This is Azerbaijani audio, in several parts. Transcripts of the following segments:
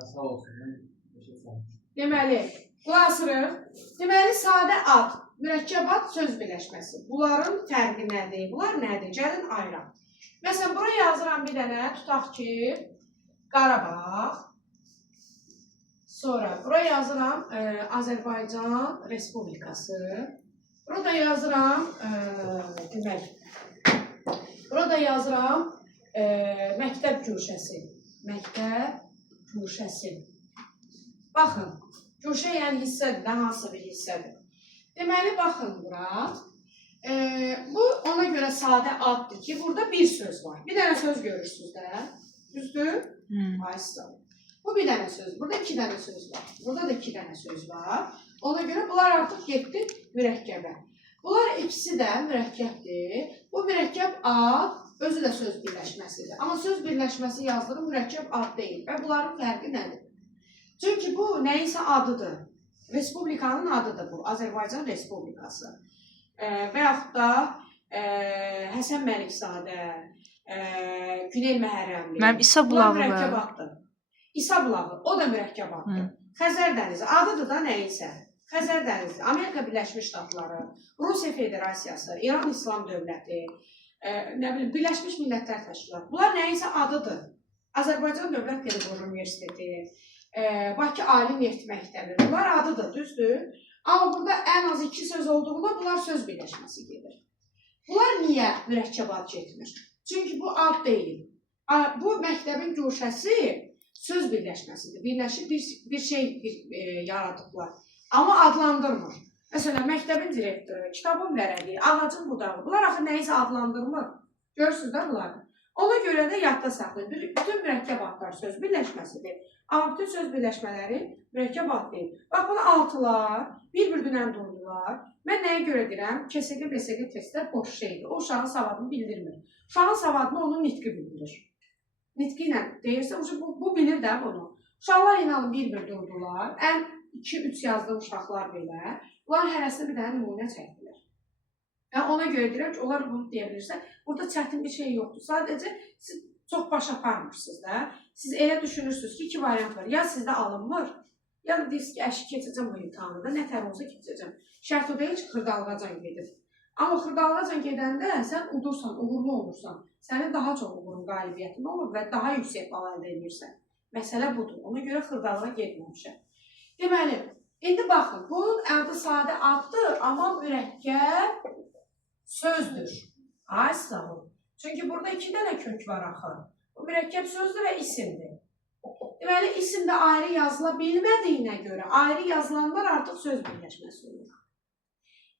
Sağ olsun. Deməli, qulaqsırıq. Deməli, sadə ad, mürəkkəb ad, söz birləşməsi. Bunların fərqi nədir? Bunlar nədir? Gəlin ayıraq. Məsələn, buraya yazıram bir dənə, tutaq ki, Qarabağ. Sonra buraya yazıram Azərbaycan Respublikası. Burada yazıram, deməli, burada yazıram məktəb güşəsi. Məktəb güşəsi. Baxın, güşə yəni hissədir, də hansı bir hissədir. Deməli, baxın bura. Bu ona görə sadə addır ki, burada bir söz var. Bir dənə söz görürsünüz də. Düzdür? Ayısı. Bu bir dənə söz. Burada iki dənə söz var. Burada da iki dənə söz var. Ona görə bunlar artıq getdi mürəkkəbə. Bunlar ikisi də mürəkkəbdir. Bu mürəkkəb ad özü də söz birləşməsidir. Amma söz birləşməsi yazdığı mürəkkəb ad deyil. Və bunların fərqi nədir? Çünki bu nəyinsə adıdır. Respublikanın adıdır bu. Azərbaycan Respublikası. Və yaxud da Həsən Məlikzadə, Günel Məhərrəmli. Mənim İsa bulağı var. Mürəkkəb addır. İsa bulağı, o da mürəkkəb addır. Xəzər dənizi, adıdır da nəyinsə. Xəzər dənizi, Amerika Birləşmiş Ştatları, Rusiya Federasiyası, İran İslam Dövləti, nə bilim, Birləşmiş Millətlər Təşkilatı. Bunlar nəyinsə adıdır. Azərbaycan Dövlət Pedaqoji Universiteti, Bakı Ali Neft Məktəbi. Bunlar adıdır, düzdür? Amma burada ən az iki söz olduğunda bunlar söz birləşməsi gedir. Bunlar niyə mürəkkəb ad getmir? Çünki bu ad deyil. Bu məktəbin güşəsi söz birləşməsidir. Birləşib bir şey yaradıblar. Amma adlandırmır. Məsələn, məktəbin direktoru, kitabın vərəqi, ağacın budağı. Bunlar axı nəyisə adlandırmır. Görürsünüz də bunları. Ona görə də yadda saxlayın. Bütün mürəkkəb adlar söz birləşməsidir. Amma bütün söz birləşmələri mürəkkəb ad deyil. Bax, bunu altılar, bir-birinə durdular. Mən nəyə görə deyirəm? KSQ testlər boş şeydir. O uşağın savadını bildirmir. Uşağın savadını onun nitqi bildirir. Nitqi ilə deyirsə, bu bilir də bunu. Uşaqlar inanın bir-bir durdular. Ən 2-3 yazdığı uşaqlar belə. Bunlar hərəsində bir dənə nümunə çəkdilər. Ona görə deyirəm ki, onlar bunu deyə bilirsə, burada çətin bir şey yoxdur. Sadəcə siz çox baş aparmırsınız da. Siz elə düşünürsünüz ki, iki variant var. Ya sizdə alınmır, ya da deyirsiniz ki, əşi keçəcəm bu imtahanı da, nə tər olsa keçəcəm. Şərt o deyil ki, xırdalğacan gedir. Amma xırdalğacan gedəndə sən udursan, uğurlu olursan, sənin daha çox uğurun qalibiyyətin olur və daha yüksək bal əldə edirsən. Məsələ budur. Ona görə xırdalğa getməmişəm. Deməli, indi baxın, bunun adı sadə addır, amma mürəkkəb sözdür. Ay sağ ol. Çünki burada iki dənə kök var axı. Bu mürəkkəb sözdür və isimdir. Deməli, isim də ayrı yazıla bilmədiyinə görə, ayrı yazılanlar artıq söz birləşməsi olur.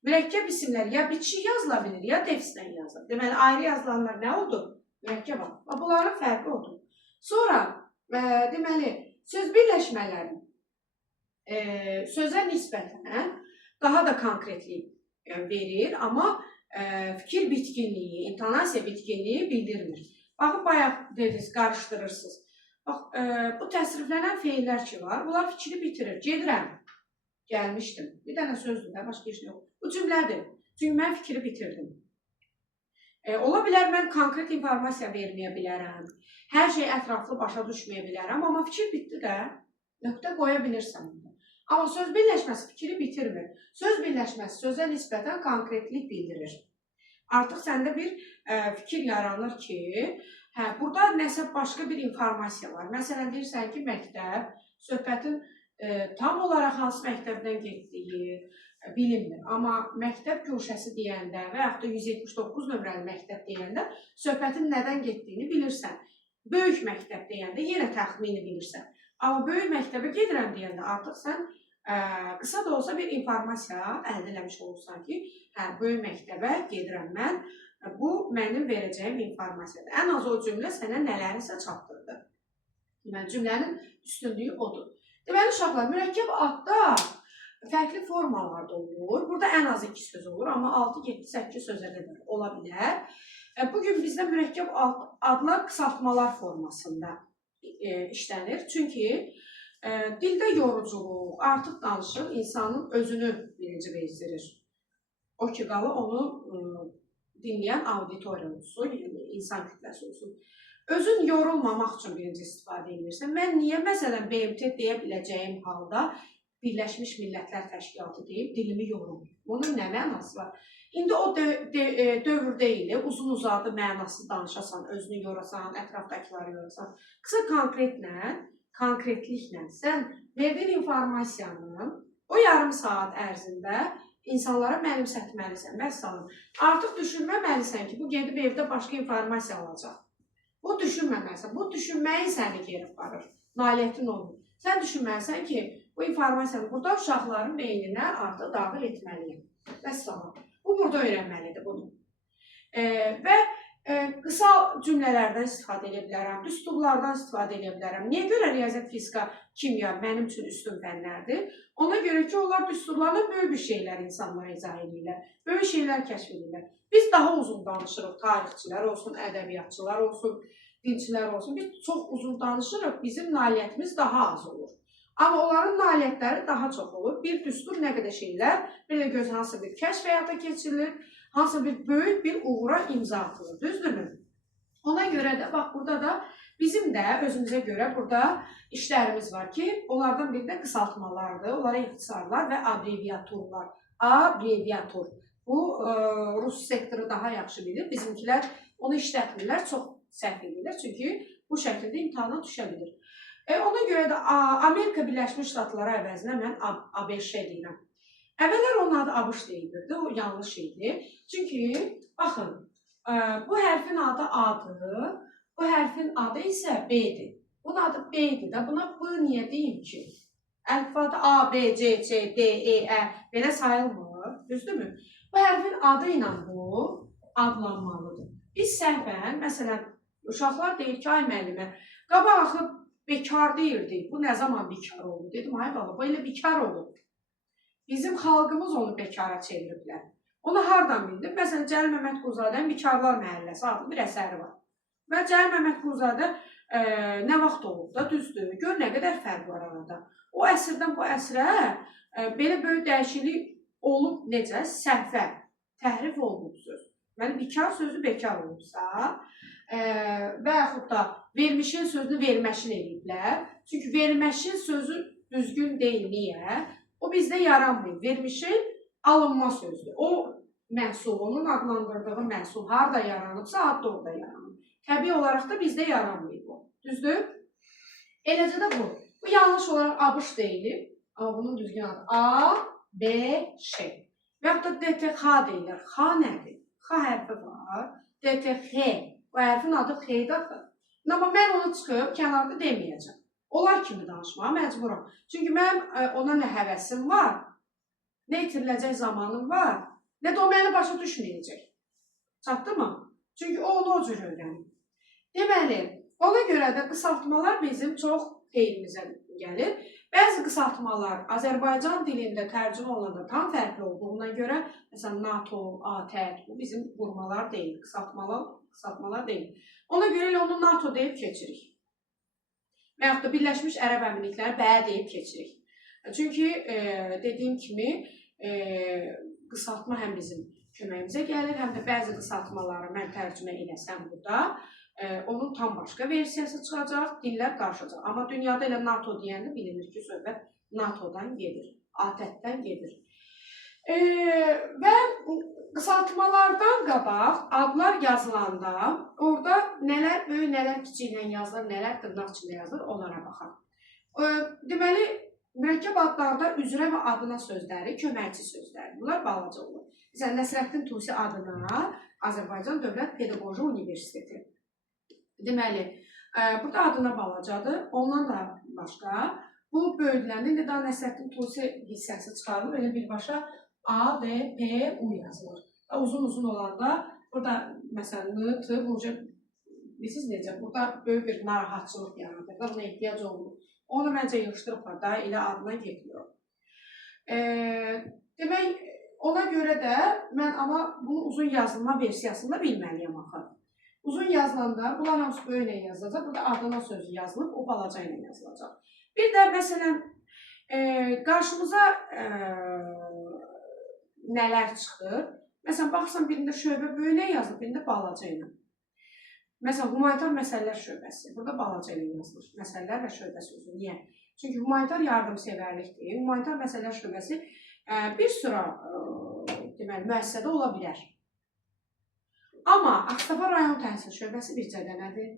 Mürəkkəb isimlər ya bitişik yazıla bilir, ya defislə yazılır. Deməli, ayrı yazılanlar nə oldu? Mürəkkəb ad. Bunların fərqi odur. Sonra, deməli, söz birləşmələri sözə nisbətən daha da konkretlik verir, amma fikir bitkinliyi, intonasiya bitkinliyi bildirmir. Baxın, bayaq dediniz, qarışdırırsınız. Bax, bu təsriflənən feillər ki var, bunlar fikri bitirir. Gedirəm, gəlmişdim. Bir dənə sözdür də, başqa iş yox. Bu cümlədir. Çünki mən fikri bitirdim. Ola bilər, mən konkret informasiya verməyə bilərəm. Hər şey ətraflı başa düşməyə bilərəm, amma fikir bitdi də, nöqtə qoya bilirsən. Amma söz birləşməsi fikri bitirmir. Söz birləşməsi sözə nisbətən konkretlik bildirir. Artıq səndə bir fikir yaranır ki, burada nəsə başqa bir informasiya var. Məsələn, deyirsən ki, məktəb, söhbətin tam olaraq hansı məktəbdən getdiyi bilinmir. Amma məktəb güşəsi deyəndə və yaxud da 179 nömrəli məktəb deyəndə söhbətin nədən getdiyini bilirsən. Böyük məktəb deyəndə yenə təxmini bilirsən. Amma böyük məktəbə gedirəm deyəndə artıq sən qısa da olsa bir informasiya əldə eləmiş olursan ki, böyük məktəbə gedirəm mən, bu mənim verəcəyim informasiyadır. Ən az o cümlə sənə nələrisə çatdırdı. Deməli, cümlənin üstünlüyü odur. Deməli, uşaqlar, mürəkkəb adda fərqli formalarda olur. Burada ən az 2 söz olur, amma 6, 7, 8 sözə qədər ola bilər. Bugün bizdə mürəkkəb adlar qısaltmalar formasında işlənir. Çünki dildə yoruculuq, artıq danışıq insanın özünü birinci bezdirir. O ki, qalı onu dinləyən auditoriya olsun, insan kütləsi olsun. Özün yorulmamaq üçün birinci istifadə edirsən. Mən niyə məsələn BMT deyə biləcəyim halda Birləşmiş Millətlər Təşkilatı deyib dilimi yorulmuyor? Bunun nə mənası var? İndi o dövr deyil, uzun uzadı mənası danışasan, özünü yorasan, ətrafdakiləri yorasan. Qısa konkretliklə sən verdiyin informasiyanı o yarım saat ərzində insanlara mənimsətməlisən. Məsələn, artıq düşünməməlisən ki, bu gedib evdə başqa informasiya alacaq. Bu düşünməməlisən. Bu düşünməyin səni geri aparır. Nailiyyətin olur. Sən düşünməlisən ki, bu informasiyanı burada uşaqların beyninə artıq daxil etməliyəm. Məsələn, bu burada öyrənməlidir bunu. Və qısa cümlələrdən istifadə edə bilərəm, düsturlardan istifadə edə bilərəm. Niyə görə riyaziyyat, fizika, kimya mənim üçün üstün fənlərdir? Ona görə ki, onlar düsturlarla böyük bir şeylər insanlara izah edirlər, böyük şeylər kəşf edirlər. Biz daha uzun danışırıq, tarixçilər olsun, ədəbiyyatçılar olsun, dinçilər olsun. Biz çox uzun danışırıq, bizim nailiyyətimiz daha az olur. Amma onların nailiyyətləri daha çox olur. Bir düstur nə qədər şeylər, bir də göz hansı bir kəşf həyata keçirilir, hansı bir böyük bir uğura imza atılır, düzdürmü? Ona görə də, bax, burada da bizim də özümüzə görə burada işlərimiz var ki, onlardan biri də qısaltmalardır, onlara ixtisarlar və abreviaturlar. Abreviatur. Bu, Rus sektoru daha yaxşı bilir, bizimkilər onu işlətmirlər, çox səhv edirlər, çünki bu şəkildə imtihana düşə bilir. Ona görə də Amerika Birləşmiş Ştatları əvəzinə mən ABŞ deyirəm. Əvvəllər onun adı ABŞ deyilirdi, o yanlış idi. Çünki, baxın, bu hərfin adı A-dır, bu hərfin adı isə B-dir. Bunun adı B-dir də, buna B niyə deyim ki? Əlifbada A, B, C, C, D, E, Ə belə sayılmır, düzdürmü? Bu hərfin adı ilə bu adlanmalıdır. Biz səhvən, məsələn, uşaqlar deyir ki, ay müəllimə, qabaq axıb bekar deyirdik, bu nə zaman bekar oldu? Dedim, ay bala, bu elə bekar oldu. Bizim xalqımız onu bekara çeviriblər. Onu hardan bildim? Məsələn, Cəlil Məmmədquluzadənin Bikarlar Məhəlləsi adlı bir əsəri var. Və Cəlil Məmmədquluzadə nə vaxt olub da, düzdür? Gör nə qədər fərq var arada. O əsrdən bu əsrə belə böyük dəyişiklik olub necə? Səhvə, təhrif olunub söz. Yəni, bikar sözü bekar olubsa və yaxud da vermişin sözünü verməşin eləyiblər. Çünki verməşin sözü düzgün deyil, niyə? O bizdə yaranmıyor. Vermişin alınma sözdür. O məhsul, onun adlandırdığı məhsul harada yaranıbsa, adda orada yaranır. Təbii olaraq da bizdə yaranmıyor bu. Düzdür? Eləcə də bu. Bu yanlış olaraq ABŞ deyilir. Amma bunun düzgün adı A, B, Ş. Və yaxud da DTX deyilir. X nədir? X hərfi var. DTX. Bu hərfin adı X-dadır. Amma mən onu çıxıb kənarda deməyəcəm. Onlar kimi danışmağa məcburam. Çünki mənim ona nə həvəsim var, nə itiriləcək zamanım var, nə də o məni başa düşməyəcək. Çatdı mı? Çünki o onu o cür öyrənir. Deməli, ona görə də qısaltmalar bizim çox xeyrimizə gəlir. Bəzi qısaltmalar Azərbaycan dilində tərcümə olanda tam fərqli olduğuna görə, məsələn, NATO, ATƏT, bu bizim qurmalar deyil, qısaltmalar deyil. Ona görə elə onu NATO deyib keçirik. Və yaxud da Birləşmiş Ərəb Əmirlikləri bəyə deyib keçirik. Çünki dediyim kimi qısaltma həm bizim köməyimizə gəlir, həm də bəzi qısaltmaları mən tərcümə edəsəm burada, onun tam başqa versiyası çıxacaq, dillər qarışacaq. Amma dünyada elə NATO deyəndə bilinir ki, söhbət NATO-dan gedir, ATƏT-dən gedir. Və qısaltmalardan qabaq adlar yazılanda orada nələr böyük, nələr kiçiklə yazılır, nələr dırnaq içində yazılır, onlara baxaq. Deməli, mürəkkəb adlarda üzrə və adına sözləri, köməkçi sözləri, bunlar balaca olur. Məsələn, Nəsrəddin Tusi adına Azərbaycan Dövlət Pedaqoji Universiteti. Deməli, burada adına balacadır, ondan da başqa. Bu böyüdüləndə indi daha Nəsrəddin Tusi hissəsi çıxarılır, elə birbaşa A, B, P, U yazılır. Uzun-uzun olanda, burada məsələn, N, T, Ruca, bilirsiniz necə? Burada böyük bir narahatçılıq yaradır, buna ehtiyac olunur. Onu məncə yığışdırıblar da, elə adına getmiyor. Demək, ona görə də mən amma bunu uzun yazılma versiyasında bilməliyəm axı. Uzun yazılanda, bunlar hamısı böyüklə yazılacaq, burada adına sözü yazılıb, o balaca ilə yazılacaq. Bir də, məsələn, qarşımıza nələr çıxır? Məsələn, baxsan, birində şöbə böyüklə yazılıb, birində balaca ilə. Məsələn, humanitar məsələlər şöbəsi. Burada balaca ilə yazılır. Məsələlər və şöbə sözü. Niyə? Çünki humanitar yardımsevərlikdir. Humanitar məsələlər şöbəsi bir sıra deməli, müəssisədə ola bilər. Amma Ağstafa rayon təhsil şöbəsi bircə dənədir.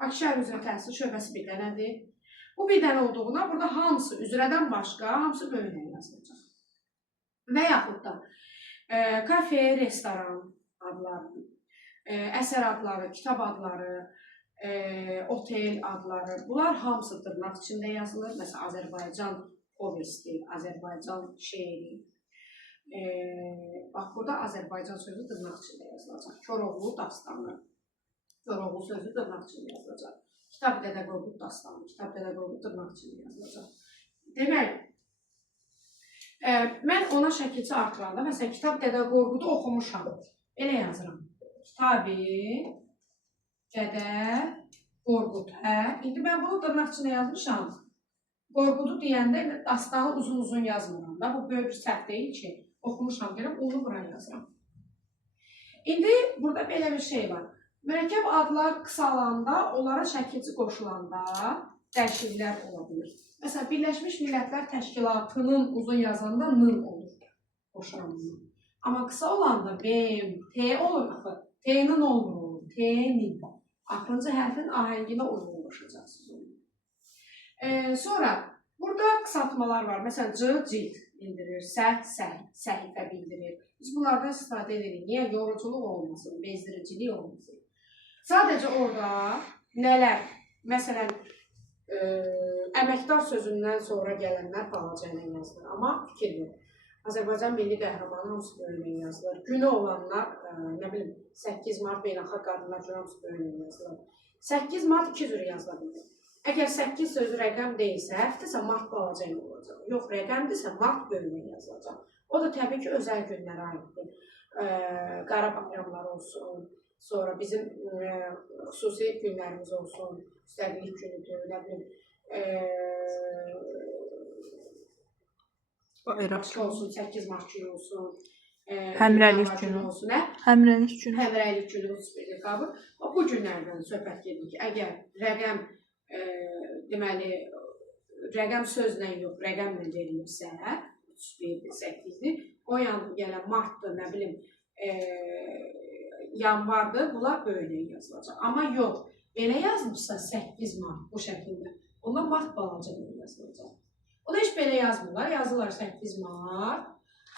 Bakı şəhər üzrə təhsil şöbəsi bir dənədir. Bu bir dənə olduğuna burada hamısı üzrədən başqa, hamısı böyünə yazılacaq. Və yaxud da kafe, restoran adları, əsər adları, kitab adları, otel adları, bunlar hamısı dırnaq içində yazılır. Məsələn, Azərbaycan povesti, Azərbaycan şeiri. Bax, burada Azərbaycan sözü dırnaq içində yazılacaq. Koroğlu dastanı, Koroğlu sözü dırnaq içində yazılacaq. Kitab Dədə Qorqud dastanı, Kitab Dədə Qorqud dırnaq içində yazılacaq. Demək, mən ona şəkilçi artıranda, məsələn, Kitab Dədə Qorqudu oxumuşam. Elə yazıram. Kitab-ı Dədə Qorqud. İndi mən bunu dırnaq içində yazmışam. Qorqudu deyəndə dastanı uzun-uzun yazmıram da. Bu böyük bir səhv deyil ki, oxumuşam deyirəm, onu bura yazıram. İndi burada belə bir şey var. Mürəkkəb adlar qısalanda, onlara şəkilçi qoşulanda dəyişikliklər ola bilir. Məsələn, Birləşmiş Millətlər Təşkilatının uzun yazanda n olur qoşulanında. Amma qısa olanda m, t olur axı. T-nin olmur, t-nin. Axırıncı hərfin ahənginə uyğunlaşacaqsınız onu. Sonra, burada qısaltmalar var. Məsələn, c, cild bildirir, səhifə bildirir. Biz bunlardan istifadə edirik. Niyə? Yoruculuq olmasın, bezdiricilik olmasın. Sadəcə orada nələr? Məsələn, əməkdar sözündən sonra gələnlər balaca ilə yazılır. Amma fikir verin. Azərbaycan milli qəhrəmanı hamısı böyünə yazılır. Günü olanlar, nə bilim, 8 Mart Beynəlxalq Qadınlar Günü hamısı böyünə yazılır. 8 Mart 2 cür yazıla bilir. Əgər 8 sözü rəqəm deyilsə, hərfdirsə Mart balaca ilə olacaq. Yox, rəqəmdirsə Mart böyünə yazılacaq. O da təbii ki, özəl günlərə aiddir. Qara bayramlar olsun, sonra bizim xüsusi günlərimiz olsun, müstəqillik günüdür, nə bilim, başqa olsun, 8 Mart günü olsun, Həmrəylik günü olsun, Həmrəylik günü. Həmrəylik günü Respublika qabı. Bu günlərdən söhbət gedir ki, əgər rəqəm, deməli, rəqəm sözlə yox, rəqəmlə verilibsə, 31-dir, 8-dir, o yanına gələn martdır, nə bilim, yanvardır, bunlar böyünə yazılacaq. Amma yox, belə yazmışsa 8 Mart bu şəkildə, onda Mart balaca yazılacaq. O da heç belə yazmırlar, yazırlar 8 Mart,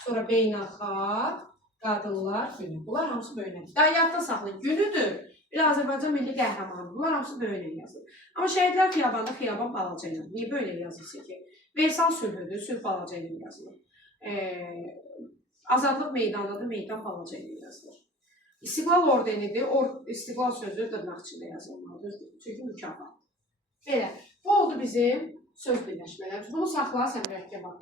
sonra Beynəlxalq Qadınlar Günü. Bunlar hamısı böyünə. Daha yadda saxlayın, günüdür. Bir Azərbaycan milli qəhrəmanı. Bunlar hamısı böyünə yazılır. Amma şəhidlər xiyabanda xiyaban balaca ilə. Niyə böyle yazılsa ki? Versal sülhüdür, sülh balaca ilə yazılır. Azadlıq meydanıdır, meydan balaca ilə yazılır. İstiqlal ordenidir, istiqlal sözü dırnaq içində yazılmalıdır. Çünki mükafat. Belə, bu oldu bizim söz birləşmələr. Bunu saxla, sən mürəkkəb adlar.